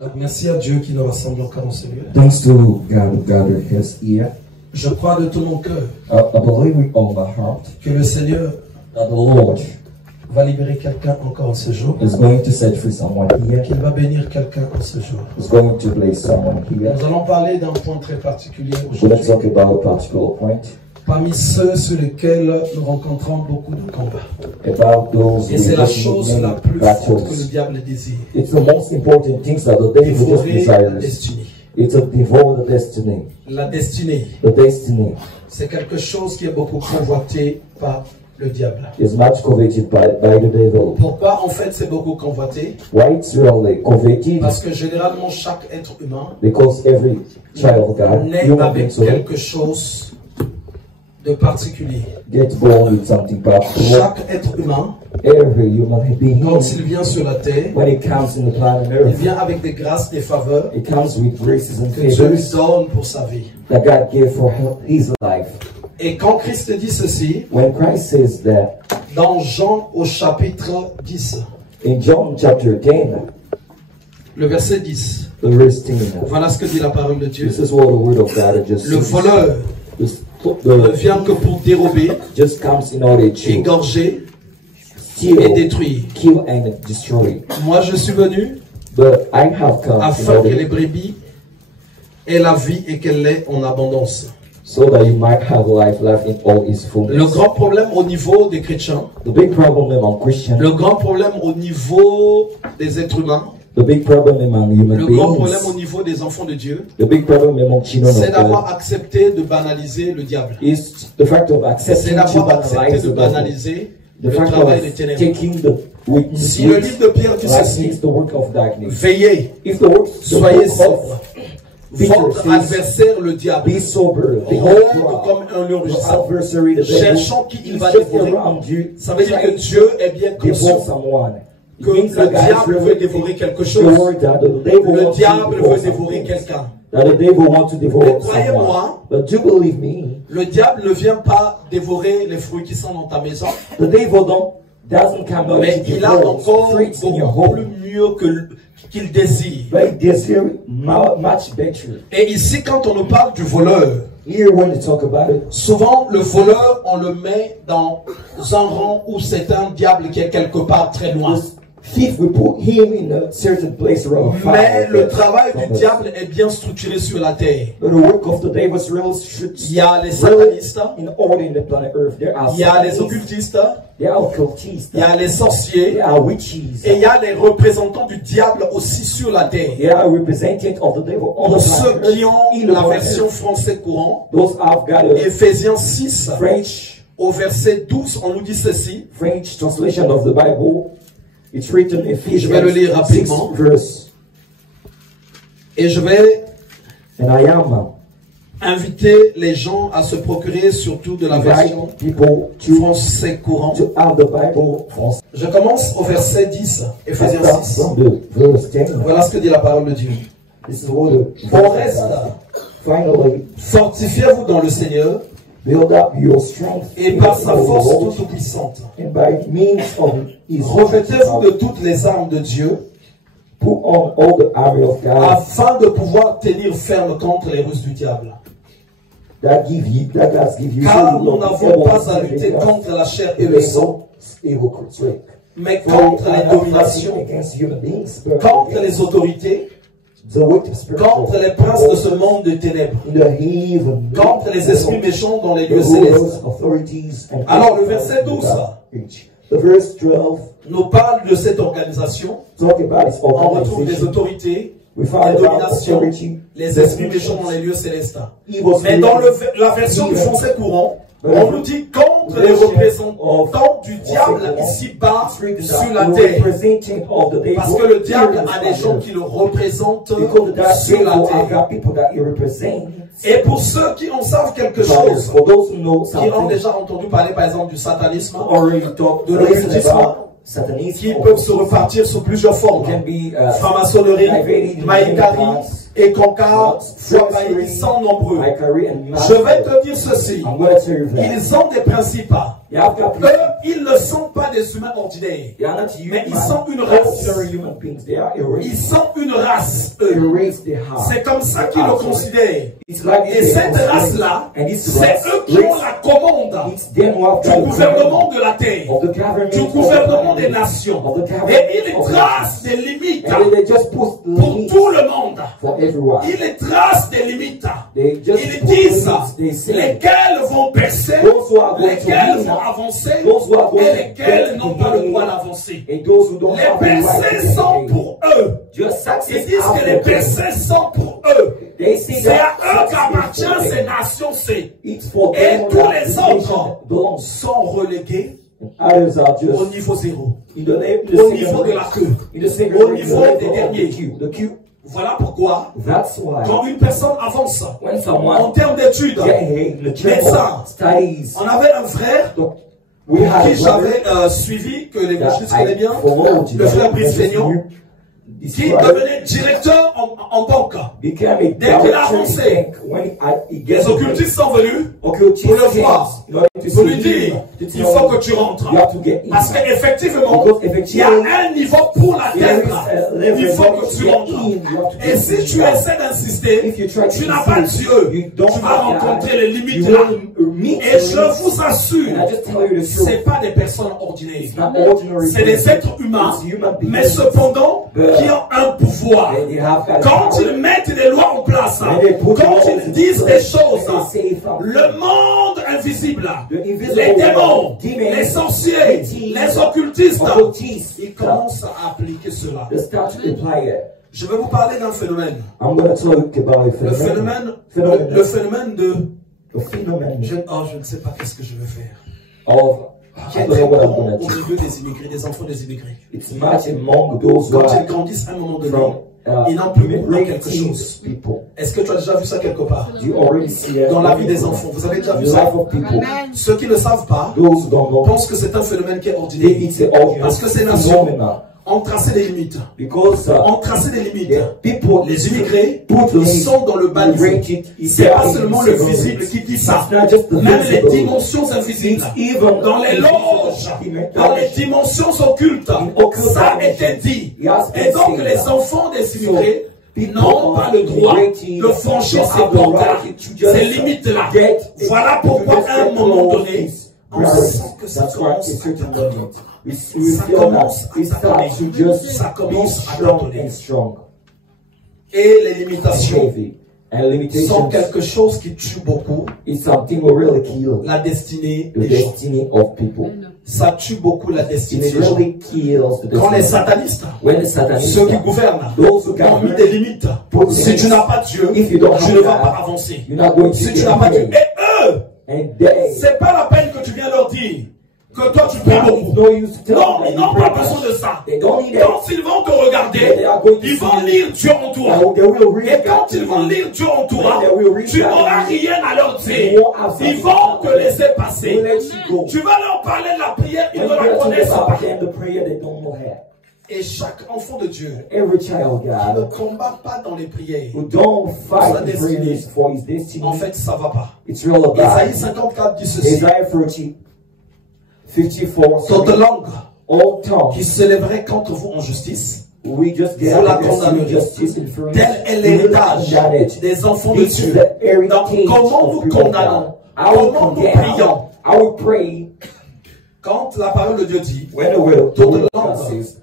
Donc, merci à Dieu qui nous rassemble encore en ce lieu. Thanks to God who gathered us here. Je crois de tout mon cœur I believe with all my heart que le Seigneur that the Lord va libérer quelqu'un encore en ce jour, is going to set free someone here. qu'il va bénir quelqu'un en ce jour. Is going to bless someone here. Nous allons parler d'un point très particulier So let's aujourd'hui, talk about a particular point. parmi ceux sur lesquels nous rencontrons beaucoup de combats. About those Et who c'est la are chose many la plus forte que le battles. diable désire. It's the most important things that the devil just Dévorer la desires. destinée. It's a devour the destiny. La destinée, The destiny c'est quelque chose qui est beaucoup convoité par le diable. is much coveted by the devil. Pourquoi en fait c'est beaucoup convoité? Why it's really coveted? Parce que généralement chaque être humain Because every child of God, naît human avec being, quelque chose de particulier. get born with something particular. Chaque être humain, Every human being, quand il vient sur la terre, when it comes in the planet il Earth, vient avec des grâces, des faveurs it comes with graces and que Dieu lui favors donne pour sa vie. that God gave for his life. Et quand Christ dit ceci, When Christ says that dans Jean au chapitre 10, in John chapter 10, le verset 10, the verse 10, voilà ce que dit la parole de Dieu. this is what the word of God just Le says. voleur ne The vient que pour dérober, just comes in order to égorger et steal, détruire. kill, and destroy. Moi je suis venu But I have come in afin que les order brebis aient la vie et qu'elle l'ait en abondance. so that you might have life in all its Le fullness. grand problème au niveau des chrétiens, The big problem among Christians, le grand problème au niveau des êtres humains, the big problem among human le grand problème au beings, niveau des enfants de Dieu, the big problem among children c'est of d'avoir God accepté de banaliser le diable. is the fact of C'est accepting to d'avoir accepté banalize de the devil. banaliser The le fact travail des of ténèbres. taking the witness Si le livre de Pierre dit ceci, is the work of darkness. veillez, If the work, soyez the sobres. Peter Votre says, adversaire, le diable, be sober, be rôde comme un lion Your rugissant, adversary, the devil, cherchant qui il is va just dévorer. around you, Ça veut dire que trying Dieu est bien to devour conscient someone. It que means le that God is diable veut really dévorer quelque the chose. word that the devil Le wants to diable devour veut dévorer something. quelqu'un. That the devil wants to devour Mais croyez-moi, someone. But do believe me, le diable ne vient pas dévorer les fruits qui sont dans ta maison, the devil doesn't come out mais to il a devour encore fruits in your beaucoup plus home. mieux qu'il désire. But they desire much better. Et ici, quand on nous parle du voleur, Here when you talk about it, souvent le voleur, on le met dans un rang où c'est un diable qui est quelque part très loin. this thief, we put him in a certain place around Mais fire. le travail du diable est bien structuré sur la terre. But the work of the devil is real strict. Il y a les satanistes, In order in the planet Earth, there are il y a les satanists, occultistes, there are occultists, il y a les sorciers, there are witches, et il y a les représentants du diable aussi sur la terre. there are representatives of the devil on Pour the ceux planet qui Earth. ont In the la planet version Earth. français courant, Those have got a Éphésiens 6, French au verset 12, on nous dit ceci. French translation of the Bible. It's written in Je vais le lire Ephesians 6 rapidement. verse. Et je vais And I am inviter les gens à se procurer surtout de la version invite people to français courant. have the Bible from Je commence au verset 10, Éphésiens 6. the verse 10. Voilà ce que dit la parole de Dieu. This is what the Pour reste, finally fortifiez-vous dans le Seigneur build up your strength et in par sa the force Lord, toute puissante. and by means of his Revêtez-vous de toutes les armes de Dieu put on all the armor of God afin de pouvoir tenir ferme contre les ruses du diable. that God give you Car so nous you n'avons will pas à lutter contre la chair et le sang, evil trick. mais contre les dominations, Against human beings, but contre les autorités, the wicked spirit contre les princes de ce monde de ténèbres, in the heathen, contre les esprits méchants dans les the lieux rulers, célestes. authorities, and Alors, le verset 12, the verse 12 nous parle de cette organisation. talk about its On retrouve les organization. autorités, We les find about dominations, authority, les esprits méchants dans les lieux célestes. evil Mais dans spirits, la version du français courant, on nous dit contre les représentants du diable ici-bas sur la terre. representing of the devil. Parce que le diable here a in des the gens earth. qui le représentent Because that sur la devil have terre. got people that he represents. Et pour ceux qui en savent quelque chose, For those who know qui ont something, déjà entendu parler par exemple du satanisme, already talk de listen l'occultisme, about satanism, qui peuvent se repartir ssur plusieurs formes. can be Franc-maçonnerie, divided in many maïkari, parts, et ton cas soit païen. Ils sont nombreux. Je vais te dire ceci. Ils ont des principes. Eux, ils ne sont pas des humains ordinaires. Mais ils sont une race. Ils sont une race. C'est comme ça qu'ils le considèrent. Et cette race-là, c'est eux qui ont la commande du gouvernement de la terre, du gouvernement des nations. Et ils tracent des limites pour tout le monde. Ils tracent des limites. Ils disent lesquels vont percer, lesquels vont avancer et lesquels n'ont pas le droit d'avancer. Les percés sont pour eux. Ils disent que les percés sont pour eux. C'est à eux qu'appartiennent ces nations-ci. Et tous les autres sont relégués au niveau zéro, au niveau de la queue, au niveau des derniers. Voilà pourquoi, quand une personne avance en termes d'études, médecin, on avait un frère qui j'avais suivi, que les gauchistes connaissent bien, le frère Brice Fénion, qui devenait directeur en banque. Dès qu'il a avancé, les occultistes sont venus pour le voir, pour lui dire, il faut que tu rentres. Parce qu'effectivement, il y a un niveau pour la terre. Il faut que tu rentres. Et si tu essaies d'insister, tu n'as pas Dieu. Tu vas rencontrer les limites là. Et je vous assure, ce n'est pas des personnes ordinaires. C'est des êtres humains, mais cependant, qui ont un pouvoir. Quand ils mettent des lois en place, quand ils disent des choses, le monde invisible, les démons, les sorciers, les occultistes, ils commencent à appliquer cela. Je vais vous parler d'un phénomène. Le phénomène de... je ne sais pas qu'est-ce que je vais faire. Qui est très bon au milieu des immigrés, des enfants des immigrés. Quand ils grandissent à un moment donné, ils n'ont plus pour quelque chose. Est-ce que tu as déjà vu ça quelque part? Dans la vie des enfants, vous avez déjà vu ça? Ceux qui ne savent pas pensent que c'est un phénomène qui est ordinaire. Parce que ces nations ont tracé des limites. Ont tracé des limites. Les immigrés, ils sont dans le balisme. C'est pas seulement le visible qui dit ça. Même les dimensions invisibles. Dans les loges, dans les dimensions occultes, ça a été dit. Et donc les enfants des immigrés n'ont pas le droit de franchir ces portes-là, ces limites-là. Voilà pourquoi à un moment donné, on sent que ça commence à tâtonner. Ça commence à tâtonner. Et les limitations sont quelque chose qui tue beaucoup la destinée des gens. Ça tue beaucoup la destinée des gens. Quand les satanistes, ceux qui gouvernent, ont mis des limites. Si tu n'as pas Dieu, tu ne vas pas avancer. Si tu n'as pas Dieu, et eux, c'est pas la peine que tu viens leur dire que toi tu pries beaucoup. Non, ils n'ont pas besoin de ça. Quand ils vont te regarder, ils vont lire Dieu en toi. Et quand ils vont lire Dieu en toi, tu n'auras rien à leur dire. Ils vont te laisser passer. Tu vas leur parler de la prière, ils ne la connaissent pas. Et chaque enfant de Dieu qui ne combat pas dans les prières pour sa destinée, en fait ça ne va pas. Isaïe 54 dit ceci. Toute langue qui s'élèverait contre vous en justice, vous la condamnerez. Tel est l'héritage des enfants de Dieu. Donc comment nous condamnons? Comment nous prions? Quand la parole de Dieu dit, toute langue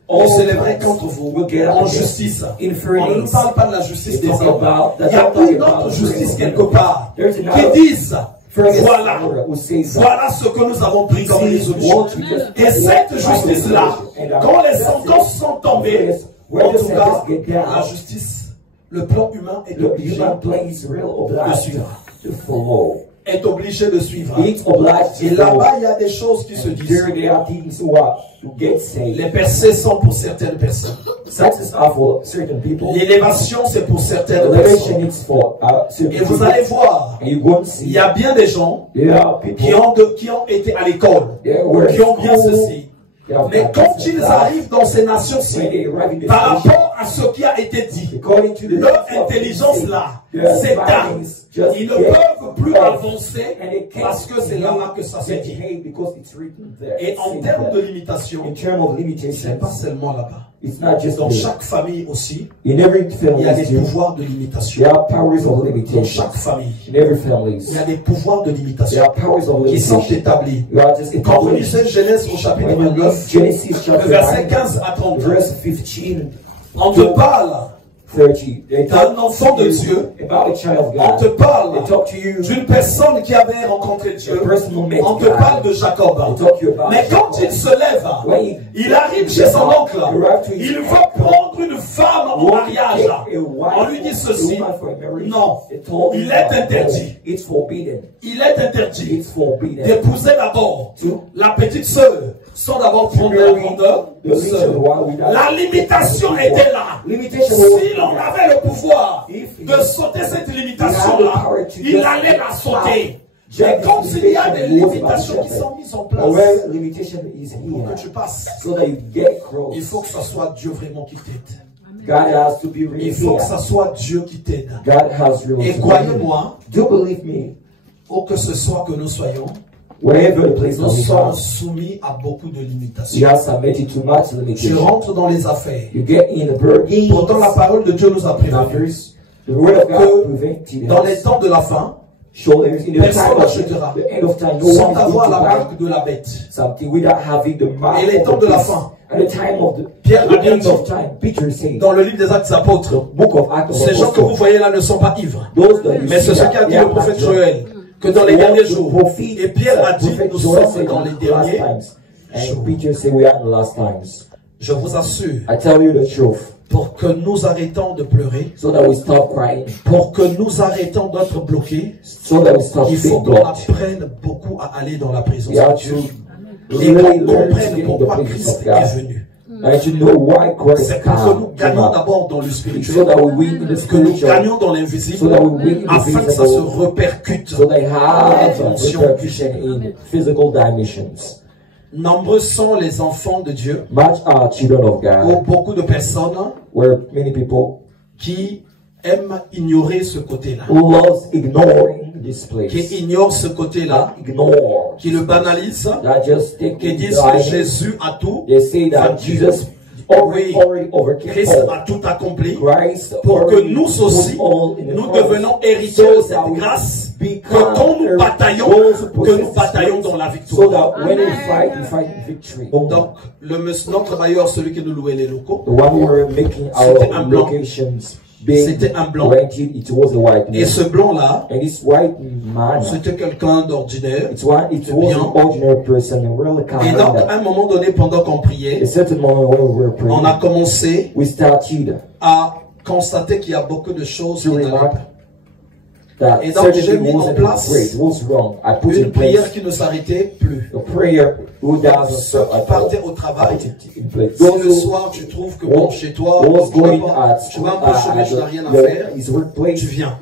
qui s'élèverait contre vous en justice, on ne parle pas de la justice des hommes. Il y a une autre justice quelque part qui disent, voilà ce que nous avons pris comme résolution. Et cette justice-là, quand les sentences sont tombées, en tout cas, la justice, le plan humain est obligé de suivre. Est obligé de suivre. Et là-bas, il y a des choses qui se disent. Les percées sont pour certaines personnes. L'élévation, c'est pour certaines personnes. Et vous allez voir, il y a bien des gens qui ont été à l'école, qui ont bien ceci. Mais quand ils arrivent dans ces nations-ci, par rapport à ce qui a été dit, leur intelligence là s'éteint. Ils ne peuvent plus avancer parce que c'est là-bas que ça s'est dit. Et en termes de limitation, c'est pas seulement là-bas. Dans chaque famille aussi, il y a des pouvoirs de limitation. Dans chaque famille, il y a des pouvoirs de limitation qui sont établis. Quand vous lisez Genèse au chapitre 29, le verset 15 à 30, on te parle d'un enfant de Dieu, on te parle d'une personne qui avait rencontré Dieu, on te parle de Jacob. Mais quand il se lève, il arrive chez son oncle, il veut prendre une femme en mariage. On lui dit ceci, non, il est interdit. Il est interdit d'épouser d'abord la petite sœur sans d'abord prendre la grandeur de sœur. La limitation était là. Si l'on avait le pouvoir de sauter cette limitation-là, il allait la sauter. Mais quand il y a des limitations qui sont mises en place pour que tu passes, il faut que ce soit Dieu vraiment qui t'aide. Il faut que ce soit Dieu qui t'aide. Et croyez-moi, où que ce soit que nous soyons, nous sommes soumis à beaucoup de limitations. Tu rentres dans les affaires. Pourtant la parole de Dieu nous a prévenu que dans les temps de la fin, personne n'achètera sans avoir la marque de la bête. Et les temps de la fin, Pierre a bien dit dans le livre des Actes des Apôtres, ces gens que vous voyez là ne sont pas ivres, mais c'est ce qu'a dit le prophète Joël, que dans les derniers jours, et Pierre a dit nous sommes dans les derniers jours. Je vous assure, pour que nous arrêtons de pleurer, pour que nous arrêtons d'être bloqués, il faut qu'on apprenne beaucoup à aller dans la présence de Dieu et qu'on comprenne pourquoi Christ est venu. C'est pour que nous gagnons d'abord dans le spirituel, que nous gagnons dans l'invisible, afin que ça se répercute dans les dimensions visibles. Nombreux sont les enfants de Dieu, ou beaucoup de personnes qui aiment ignorer ce côté-là, qui ignorent ce côté-là, qui le banalisent, qui disent que Jésus a tout, oui, Christ a tout accompli pour que nous aussi, nous devenons héritiers de cette grâce, que quand nous bataillons dans la victoire. Donc, notre bailleur, celui qui nous louait les locaux, c'était un blanc. C'était un blanc. Et ce blanc-là, c'était quelqu'un d'ordinaire. Et donc, à un moment donné, pendant qu'on priait, on a commencé à constater qu'il y a beaucoup de choses qui n'allaient pas. Et donc j'ai mis en place une prière qui ne s'arrêtait plus. Ceux qui partaient au travail, si le soir tu trouves que bon chez toi, tu vas un peu chômer, tu n'as rien à faire, tu viens.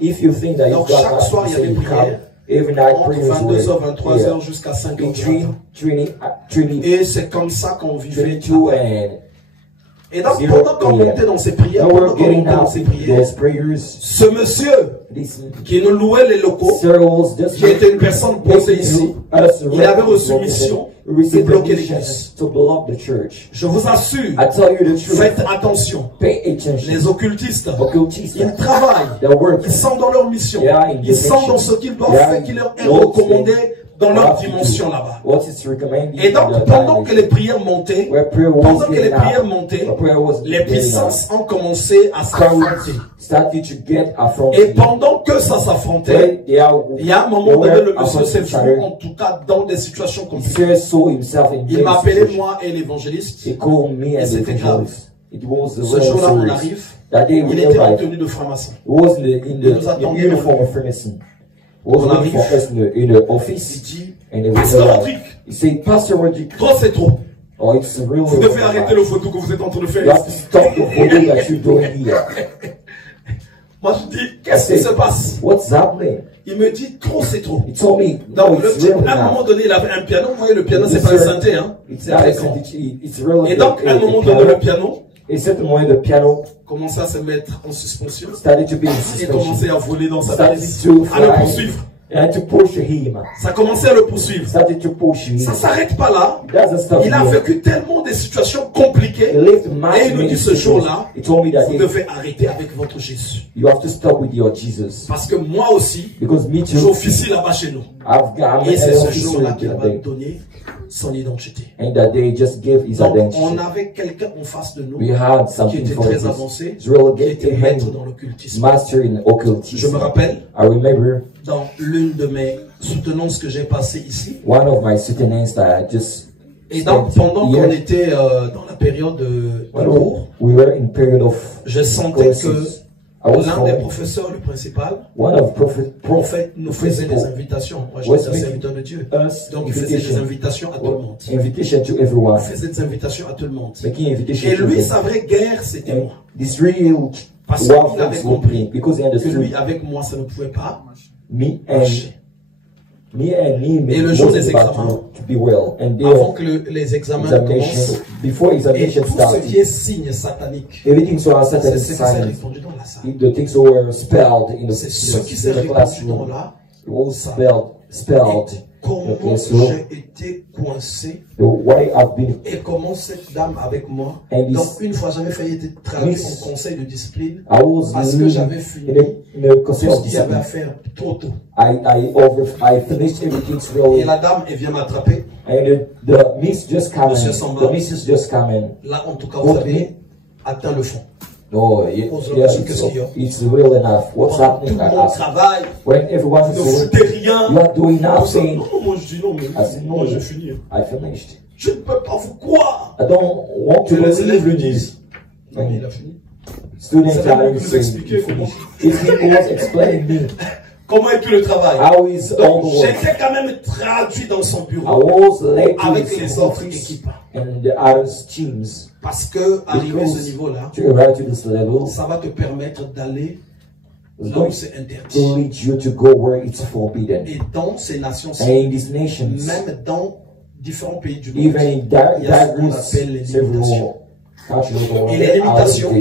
Donc chaque soir il y a des prières. Entre 22h, 23h jusqu'à 5h du matin. Et c'est comme ça qu'on vivait tout. Et donc, pendant qu'on montait dans ces prières, ce monsieur qui nous louait les locaux, qui était une personne posée ici, il avait reçu une mission de bloquer l'église. Je vous assure, faites attention. Les occultistes, ils travaillent, ils sont dans leur mission, ils sont dans ce qu'ils doivent faire, qui leur est recommandé dans leur dimension là-bas. Et donc, pendant que les prières montaient, les puissances ont commencé à s'affronter. Et pendant que ça s'affrontait, il y a un moment donné, le monsieur s'est vu, en tout cas, dans des situations compliquées. Il m'a appelé moi et l'évangéliste, et c'était grave. Ce jour-là, on arrive, il était en tenue de franc-maçon. Il nous attendait. On arrive, il dit, Pasteur Rodrigue, trop c'est trop. Vous devez arrêter le photo que vous êtes en train de faire. Moi, je dis, qu'est-ce qui se passe? What's happening? Il me dit, trop, c'est trop. He told me, Donc, le type, à un moment donné, il avait un piano. Vous voyez, le piano, c'est pas un synthé, hein. C'est très grand. Et donc, à un moment donné, le piano, commençait à se mettre en suspension. Et commençait à voler dans sa pièce, à le poursuivre. Ça commençait à le poursuivre. Ça ne s'arrête pas là. Il a vécu tellement de situations compliquées. Et il nous dit ce jour-là, vous devez arrêter avec votre Jésus. Parce que moi aussi, j'officie là-bas chez nous. Et c'est ce jour-là qu'il va donner son identité. Donc, on avait quelqu'un en face de nous qui était très avancé, qui était maître dans l'occultisme. Je me rappelle, dans l'une de mes soutenances que j'ai passées ici, et donc pendant qu'on était dans la période de cours, je sentais que l'un des professeurs, le principal, en fait, nous faisait des invitations. Moi, je suis un serviteur de Dieu. Donc, il faisait des invitations à tout le monde. Il faisait des invitations à tout le monde. Et lui, sa vraie guerre, c'était moi. Parce qu'il avait compris que lui, avec moi, ça ne pouvait pas marcher. Et le jour des examens, avant que les examens commencent, et tout ce qui est signe satanique, c'est ce qui s'est répandu dans la salle. C'est ce qui s'est répandu dans la salle. Comment j'ai été coincé et comment cette dame avec moi. Donc une fois j'avais failli être traduit en conseil de discipline parce que j'avais fini tout ce qu'il y avait à faire trop tôt. Et la dame elle vient m'attraper. Monsieur Samba, là en tout cas vous avez atteint le fond. Oh, yeah, it's real enough. What's happening? When everyone is you are doing nothing. I said, no, I finished. Je ne peux pas vous croire. I don't want to believe you. Non, mais il a fini. Students are saying, if he was explaining me. Comment est-il le travail? J'étais quand même traduit dans son bureau avec les autres équipes. Parce que arriver à ce niveau-là, ça va te permettre d'aller là où c'est interdit. Et dans ces nations-ci, même dans différents pays du monde, il y a ce qu'on appelle les limitations. Et les limitations,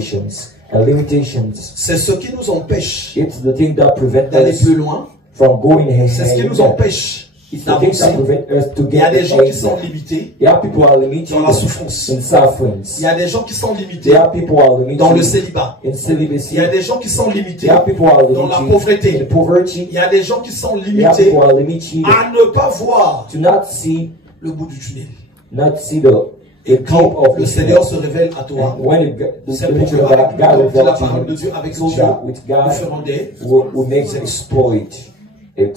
c'est ce qui nous empêche d'aller plus loin. C'est ce qui nous empêche d'avancer. Il y a des gens qui sont limités dans la souffrance. Il y a des gens qui sont limités dans le célibat. Il y a des gens qui sont limités dans la pauvreté. Il y a des gens qui sont limités à ne pas voir le bout du tunnel. Et quand le Seigneur se révèle à toi, c'est pour que avec la parole de Dieu, avec Dieu, nous ferons des exploits. Et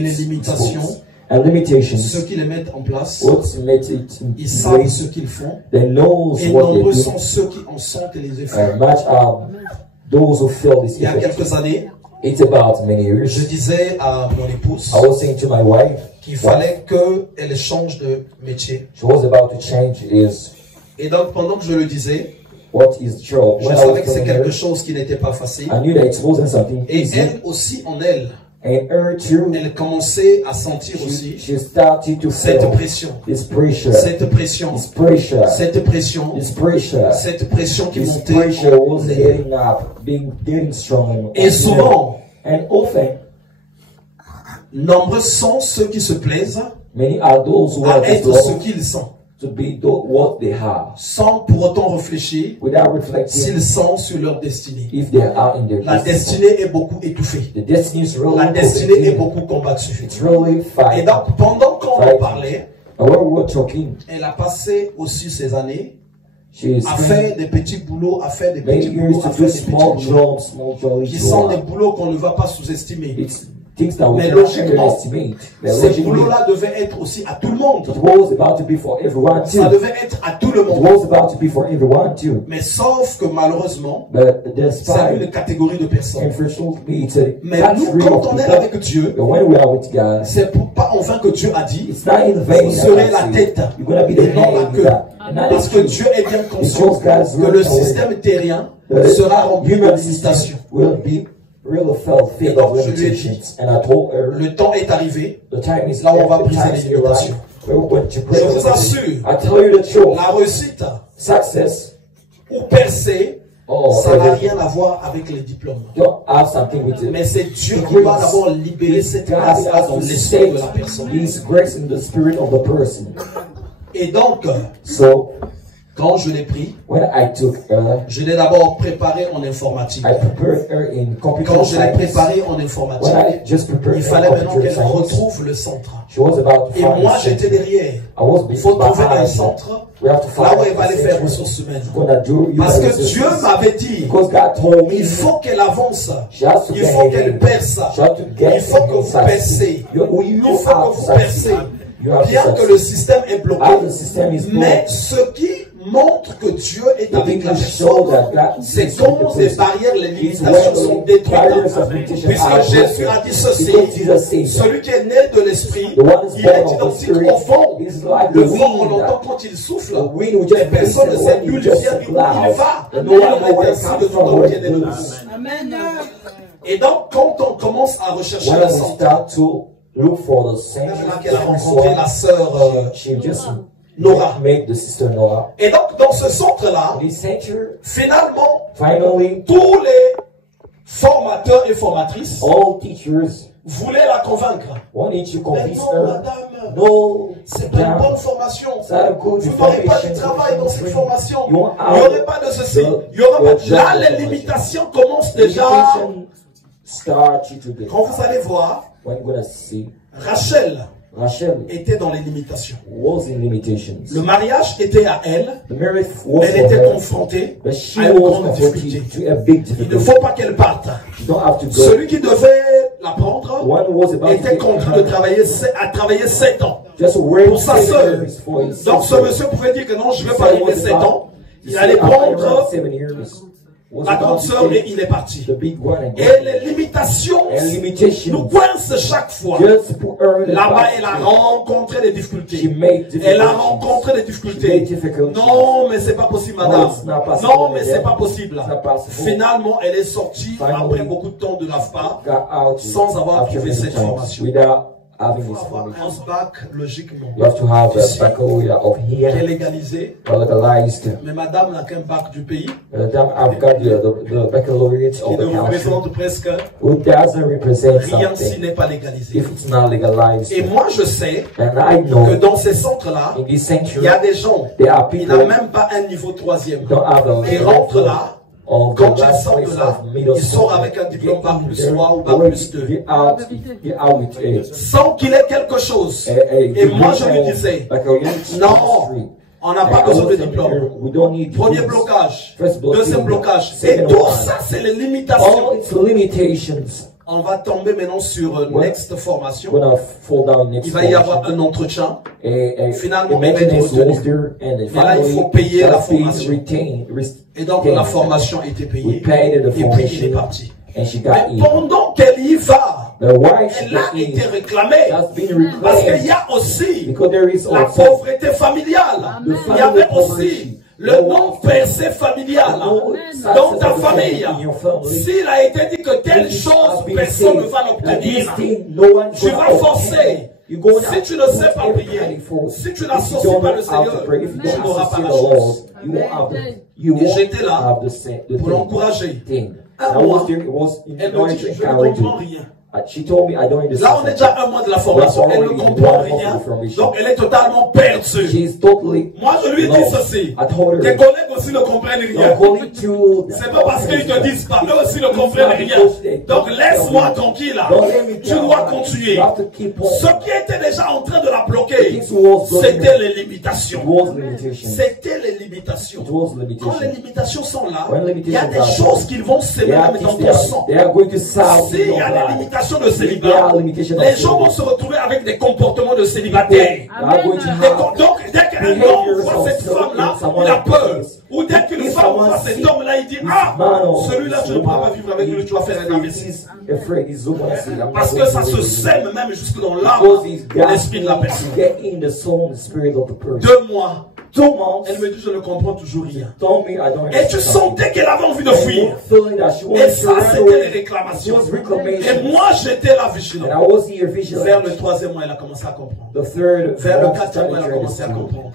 les limitations, ceux qui les mettent en place, ils savent ce qu'ils font. Et nombreux sont ceux qui en sentent les effets. Il y a quelques années, je disais à mon épouse qu'il fallait qu'elle change de métier. Et donc pendant que je le disais, je savais que c'est quelque chose qui n'était pas facile. Et elle aussi en elle, elle commençait à sentir aussi cette pression. Cette pression. Cette pression. Cette pression qui montait. Et souvent, nombreux sont ceux qui se plaisent à être ce qu'ils sont, sans pour autant réfléchir s'ils sont sur leur destinée. La destinée est beaucoup étouffée. La destinée est beaucoup combattue. Et donc, pendant qu'on en parlait, elle a passé aussi ces années à faire des petits boulots, à faire des petits boulots, à faire des petits boulots, qui sont des boulots qu'on ne va pas sous-estimer. Mais logiquement, ces boulots-là devaient être aussi à tout le monde. Ça devait être à tout le monde. Mais sauf que malheureusement, c'est une catégorie de personnes. Mais nous, quand on est avec Dieu, c'est pas enfin que Dieu a dit, vous serez la tête et non la queue. Parce que Dieu est bien conscient que le système terrien sera rempli de limitations. really felt Et fear donc of je lui ai dit, limitations, and I told her, le temps est arrivé, the time is là où on va the briser time les is limitations. right. We're going to break Je vous the limitations. assure, I tell you the truth. la réussite Success, ou percer, ça n'a rien à voir avec les diplômes. don't have something with it. Mais c'est Dieu qui va d'abord libérer cette grâce dans l'esprit de la personne. His grace in the spirit of the person. Et donc, So, quand je l'ai pris, when I took her, je l'ai d'abord préparé en informatique. I prepared her in computer Quand je l'ai science. préparé en When I informatique, just prepared il her fallait in maintenant computer qu'elle science, retrouve le centre. she was about to Et find moi, the j'étais center. derrière. I was Il faut trouver un behind her. centre We have to find là où elle va a aller faire center. ressources humaines. Gonna do you Parce que resources. Dieu m'avait dit, Because God told me il faut qu'elle avance. she has to Il get faut qu'elle ahead. perce. She has to get Il faut que vous succeed. percez. You Il faut have que to vous succeed. percez. You have to Bien que succeed. le système est bloqué. As the system is Mais broken, ce qui montre que Dieu est avec la it shows personne, that God c'est is quand with the les person. barrières, les It's limitations when sont the barriers détruites. of limitation Puisque are Jésus broken. a dit ceci, Because Jesus said that. celui qui est né de l'esprit, The one is il born est of the identique Spirit au vent. is like Le the vent, on wind. l'entend quand il souffle. The wind will Les just personnes ne listen savent when plus you le just ciel, où il va. loud. And no Il one en knows est where it ainsi comes de tout from, temps where qu'il it est né. goes. Amen. Et donc, quand on commence à rechercher When le we centre, start to look for the même là center, qu'elle a rencontré la sœur she just Nora. made the sister Nora. Et donc, dans ce centre-là, This center, finalement, finally, tous les formateurs et formatrices all teachers voulaient la convaincre. wanted to Mais convince non, her. madame, No, c'est pas une bonne madam, formation. it's not a good Vous n'aurez pas de information. travail dans cette formation. You Il won't n'y have aurait pas de ceci. the- Il y aura pas your de... job Là, les information. limitations commencent déjà. Education starts to get. Quand vous allez voir, When you're gonna see, Rachel Rachel était dans les limitations. was in limitations. Le mariage était à elle. The marriage was Elle for était her, confrontée but she à une was grande difficulté. confronted to a big Il ne difficulty. faut pas qu'elle parte. You don't have to go. Celui qui devait la prendre One was about to était get contraint de travailler 7 ans. just wait Pour sa 7 sœur. years for his Donc ce sister. monsieur pouvait dire que non, je ne vais He pas said arriver was 7 about- ans. he Il allait said after prendre around 7 years, was la about grande to sœur et take il est parti. the big one and Et get les limitations and limitations. nous coincent chaque fois. Just put her in the Là-bas, box. elle a rencontré des She difficultés. made Elle a difficulties. rencontré des She difficultés. made difficulties. Non, mais c'est pas possible, No, madame. it's not possible, Non, mais madame. c'est pas possible. It's not possible. Finalement, elle est sortie Finally, après beaucoup de temps de l'AFPA Got out sans avoir after trouvé many cette times formation. without having Il this faut avoir formation. un bac, logiquement, You have to have a Ici. baccalaureate of qui est here, légalisé. legalized. Mais madame n'a qu'un bac du pays Then I've got the baccalaureate qui of ne the country, représente presque who doesn't represent rien s'il something n'est pas légalisé. if it's not legalized. Et moi, je sais And I que know dans ces centres-là, in this il century y a des gens there are qui people n'ont même pas un niveau 3e. don't have a Qui rentrent là, of the quand ils last sortent place de là, of middle ils school. sortent avec un diplôme bac plus 3 ou bac Already plus 2. get out with a Sans qu'il ait quelque chose. Et degree moi, je lui of disais, baccalaureate non, history. on n'a And pas I besoin de was saying diplôme. here, we don't need Premier degrees. blocage, First blocking, deuxième blocage. second Et tout one. ça, c'est les All limitations. its limitations. On va tomber maintenant sur Ouais. Next Formation. Gonna fall down next Il va y avoir formation. un entretien. A Finalement, maintenance elle va être was there, and then Mais là, il finally, faut payer la that's being formation. Et donc, la formation a été We payée. paid the Et puis, il est formation, parti. and she got Mais in. pendant qu'elle y va, The wife she elle a got été in réclamée. has been Parce qu'il y reclaimed a aussi because there is la also pauvreté familiale. the Il y avait family aussi poverty. le non-percé familial No dans ta success famille. in your family. S'il a été dit que telle If it chose, has been personne ne said va that l'obtenir. this thing, no one's Tu gonna vas obtain. forcer. You're going Si tu ne sais pas to prier, pray for it. si tu If n'associes you don't pas le know how to Seigneur, pray, if you tu don't n'auras pas associate la the chance. Lord, you won't have you Et won't j'étais là have the pour l'encourager. thing. Un I mois. was there, it was in Elle me order dit, to je ne encourage comprends you. rien. She told me I don't understand. Là, on est déjà un mois de la formation. Elle ne comprend rien. Donc, elle est totalement perdue. She's totally Moi, je lui ai dit lost. ceci. I told Tes her, collègues aussi ne comprennent I'm rien. going to. C'est pas parce qu'ils te disent pas. Eux aussi ne comprennent rien. Donc, laisse-moi tranquille. Don't let me Tu dois continuer. You have to keep on. Ce qui était déjà en train de la bloquer, This was c'était les limitations. It was limitation. C'était les limitations. It was Quand les limitation. limitations sont là, When il y a limitations des are choses qu'ils vont s'aimer même dans ton sang. they are going to sound S'il y a des like limitations de there célibat, are limitations of les gens vont sin. se retrouver avec des comportements de célibataires. They are going to Donc, dès qu'un homme voit cette femme-là, il a peur. Ou dès qu'une femme voit cet homme-là, il dit, ah, celui-là, tu ne pourras pas vivre avec lui, tu vas faire un investissement. Parce que ça se sème même jusque dans l'âme, l'esprit de la personne. 2 2 mois 2 months. Elle me dit, je ne comprends toujours rien. Told me I don't Et tu sentais qu'elle avait envie de fuir. Et ça, c'était les réclamations. Et moi, j'étais là vigilant. Vers le 3e mois, elle a commencé à comprendre. Vers le 4e mois, elle a commencé à comprendre.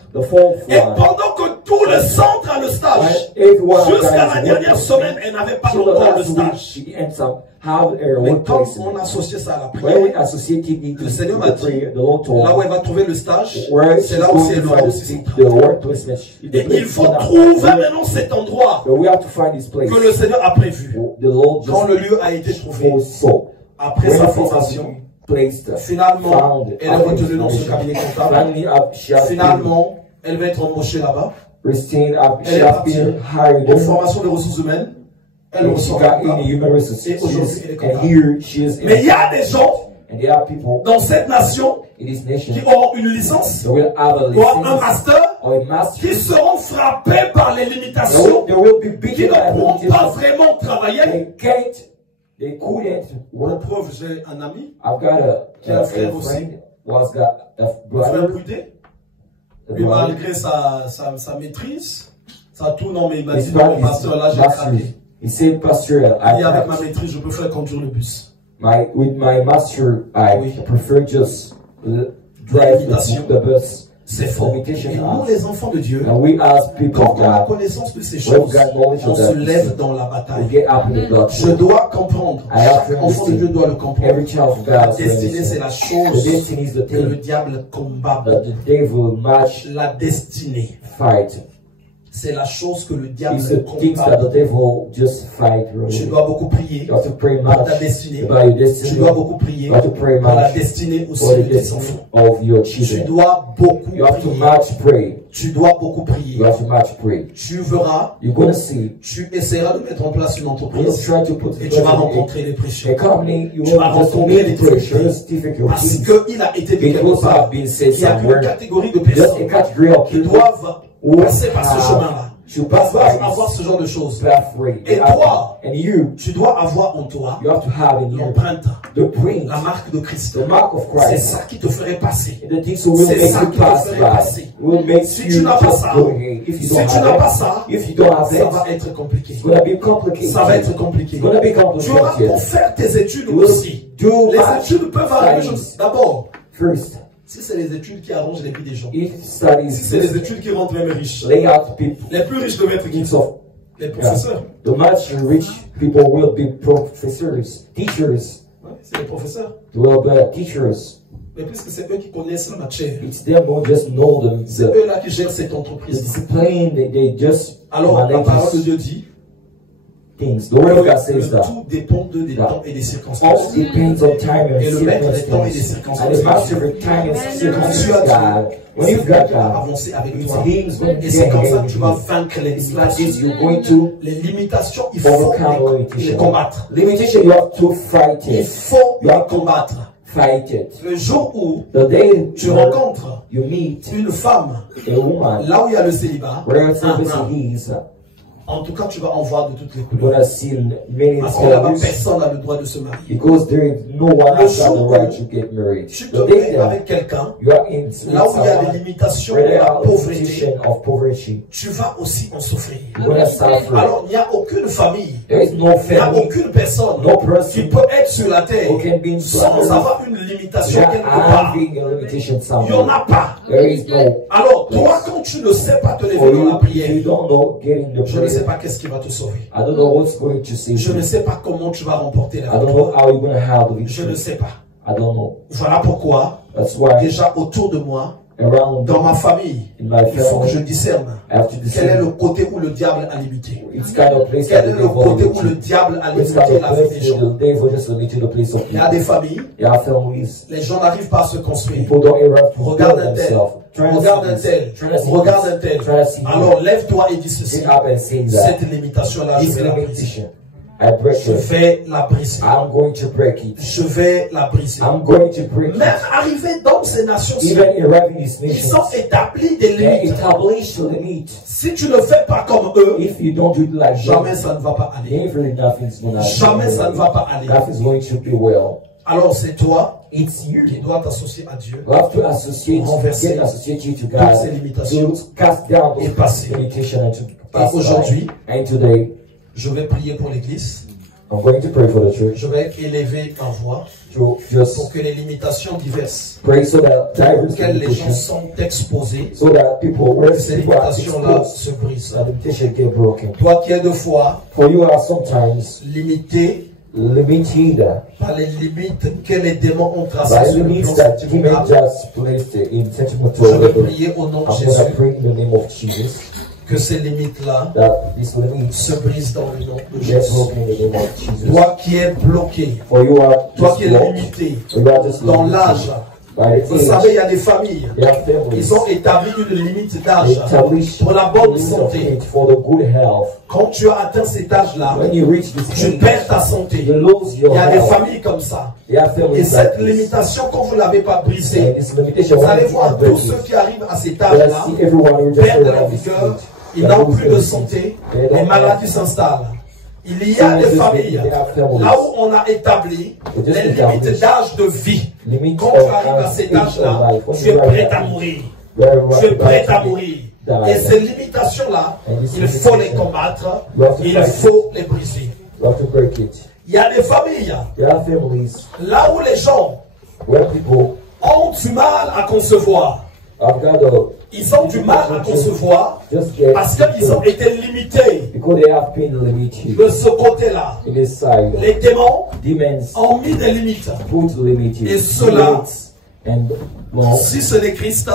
Et pendant que tout le centre a le stage, jusqu'à la dernière semaine, elle n'avait pas encore le stage. Mais quand on associait ça à la prière, le Seigneur m'a dit, là où elle va trouver le stage, c'est là où elle aura aussi son travail. Et il faut trouver maintenant cet endroit que le Seigneur a prévu. Quand le lieu a été trouvé, après sa formation, finalement, elle est retenue dans ce cabinet comptable. Finalement, elle va être embauchée là-bas. Elle est partie en formation de ressources humaines. Elle reçoit et aujourd'hui, elle est comptable. Mais il y a des gens dans cette nation qui auront une licence ou un master qui seront frappés par les limitations, qui ne pourront pas vraiment travailler. Pour preuve, j'ai un ami qui a un frère aussi, un frère prudé. Lui, malgré sa maîtrise, ça tout, non, mais il m'a dit, non, pasteur, là, j'ai craqué. Il dit, avec ma maîtrise, je peux faire conduire le bus. With my master, I prefer just drive the bus. C'est fort. Et nous, les enfants de Dieu, quand on a connaissance de ces choses, on se lève dans la bataille. Je dois comprendre. Chaque enfant de Dieu doit le comprendre. La destinée, c'est la chose que le diable combat. La destinée. C'est la chose que le diable combat. Tu dois beaucoup prier pour ta destinée. Tu dois beaucoup prier pour la destinée aussi de tes enfants. Tu dois beaucoup prier. Tu dois beaucoup prier. Tu verras, tu essaieras de mettre en place une entreprise et tu vas rencontrer les prêcheurs. Tu vas rencontrer les difficultés parce qu'il a été dit quelque part qu'il y a une catégorie de personnes qui doivent passer par ce chemin-là. Tu dois avoir ce genre de choses. Et toi, tu dois avoir en toi l'empreinte, la marque de Christ. C'est ça qui te ferait passer. C'est ça qui te ferait passer. Si tu n'as pas ça, ça va être compliqué. Ça va être compliqué. Tu auras pour faire tes études aussi. Les études peuvent arriver. D'abord, si c'est les études qui arrangent les vies des gens, si c'est les études qui rendent les riches, les plus riches devaient être qui? Les professeurs. The much rich people will be professors, teachers. C'est les professeurs. Will be teachers. Mais puisque c'est eux qui connaissent la matière, it's them who just know them. C'est eux là qui gèrent cette entreprise. The discipline, they just. Alors la parole de Dieu dit. Things. The word of God says that tout dépend des temps et des circonstances. All depends on time and et le maître des temps et des circonstances. And the master of time and circumstances, God, when you've got God, avancer avec toi. Et c'est comme ça que tu vas vaincre les limitations. Les limitations, il faut les combattre. Limitation, you have to fight it. Il faut les combattre. Fight it. Le jour où tu rencontres une femme, là où il y a le célibat, en tout cas, tu vas en voir de toutes les couleurs. Parce que là-bas, personne n'a le droit de se marier. Because there is no one has got the right to get married. Tu te mets avec quelqu'un, là où il y a des limitations de la pauvreté, tu vas aussi en souffrir. Alors, il n'y a aucune famille, il n'y a aucune personne qui peut être sur la terre sans avoir une limitation quelque part. Il n'y en a pas. Alors, toi, quand tu ne sais pas te lever dans la prière, je ne sais pas qu'est-ce qui va te sauver. Je ne sais pas comment tu vas remporter la victoire. Je ne sais pas. Voilà pourquoi, déjà autour de moi, dans ma famille, il faut que je discerne quel est le côté où le diable a limité. Quel est le côté où le diable a limité la vie des gens. Il y a des familles, les gens n'arrivent pas à se construire. Regarde un tel, regarde un tel, regarde un tel. Alors lève-toi et dis ceci. Cette limitation-là, je vais la briser. Je vais la briser. I'm going to break it. Je vais la briser. I'm going to break it. Même arrivé dans ces nations, ils ont établi des limites. Si tu ne fais pas comme eux, jamais ça ne va pas aller. Jamais ça ne va pas aller. Alors c'est toi It's you. qui dois t'associer à Dieu. You have to associate, renverser get associated to toutes God, ces limitations to cast down et those passer. limitations and to Et pass aujourd'hui, by. And today, je vais prier pour l'église. I'm going to pray for the church. Je vais élever ma voix To just pour que les limitations diverses pray so that diverse auxquelles les gens limitations, sont exposés, so that people, where ces people are limitations-là exposed, se brisent. that limitation get broken. Toi qui es de foi For you are sometimes limité limited par les limites que les démons ont by tracées sur le limits plan that demons sentimental, just placed in je sentimental vais level. prier au nom de I'm Jésus going to pray in the name of Jesus que ces limites-là that these limits se brisent dans le nom de get Jésus. broken in the name of Jesus. Toi qui es bloqué, For you are toi just qui es blocked, limité you are just dans limited l'âge. by the Vous savez, il y age. a des familles, There are families ils ont établi une limite d'âge established pour la bonne limit of santé. age for the good health. Quand tu as atteint cet âge-là, When you reach this tu age, perds ta santé. you lose Il your y a des health. familles comme ça. There are Et families cette like this. limitation, quand vous ne l'avez pas brisée, And this limitation, vous when allez it's voir not tous broken, ceux qui arrivent à cet you âge-là see everyone who just perdent leur around this vigueur, age. ils They n'ont lose plus their de vision. santé, They les don't maladies s'installent. Il y a des familles, là où on a établi les limites d'âge de vie. Limit Quand of tu arrives à cet age of âge-là, life. When tu es you are prêt à at mourir. you are Tu es prêt à about to mourir. die. Et ces limitations-là, il faut les combattre, il faut les briser. You have to break it. Il y a des familles, There are families là où les gens where people ont du mal à concevoir. have got a Ils ont du mal à concevoir just get parce qu'ils ont été limités because they have been limited de ce côté-là. in this side. Les démons Demons ont mis des limites. put limited Et cela, limits and laws. Si ce n'est Christ,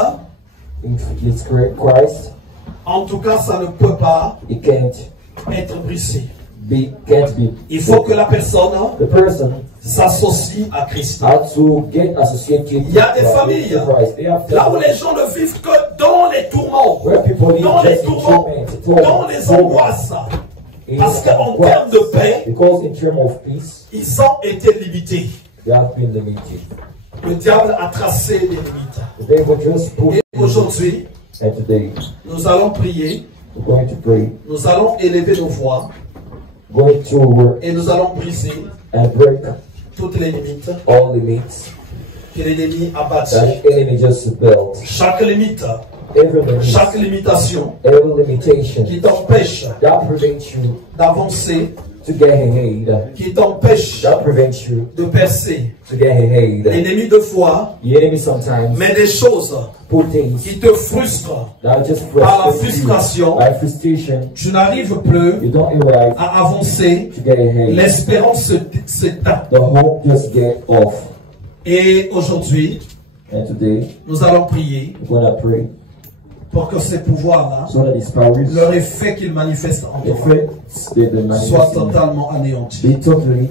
It's Christ. en tout cas, ça ne peut pas It can't être brisé. can't be. Il faut que la personne The person s'associe à Christ. has to get associated. Il y a des familles, with Christ. They have là où les gens ne vivent que dans les tourments, where people live dans les just in tourments, torment, dans les angoisses. Parce qu'en termes de paix, because in terms of peace, ils ont été limités. they have been limited. Le diable a tracé les limites. They were just put. Et aujourd'hui, And today, nous allons prier, we're going to pray, nous allons élever nos voix going to work et nous allons briser and break toutes les limites all limits que l'ennemi a bâties. that enemy just built. Chaque limite, Every limit, chaque limitation every limitation qui t'empêche that prevents you d'avancer, to get ahead, qui t'empêche that prevents you de percer. to get ahead. L'ennemi de foi The enemy sometimes met des choses put things qui te frustrent. that just Par la frustrate you. frustration, By frustration, tu n'arrives plus you don't arrive à avancer. to get ahead. L'espérance s'éteint. The hope just get off. Et aujourd'hui, And today, nous allons prier we're gonna pray pour que ces pouvoirs-là, so that these powers, leur effet qu'ils manifestent en the toi, effects that the soit manifesting, totalement anéantis. be totally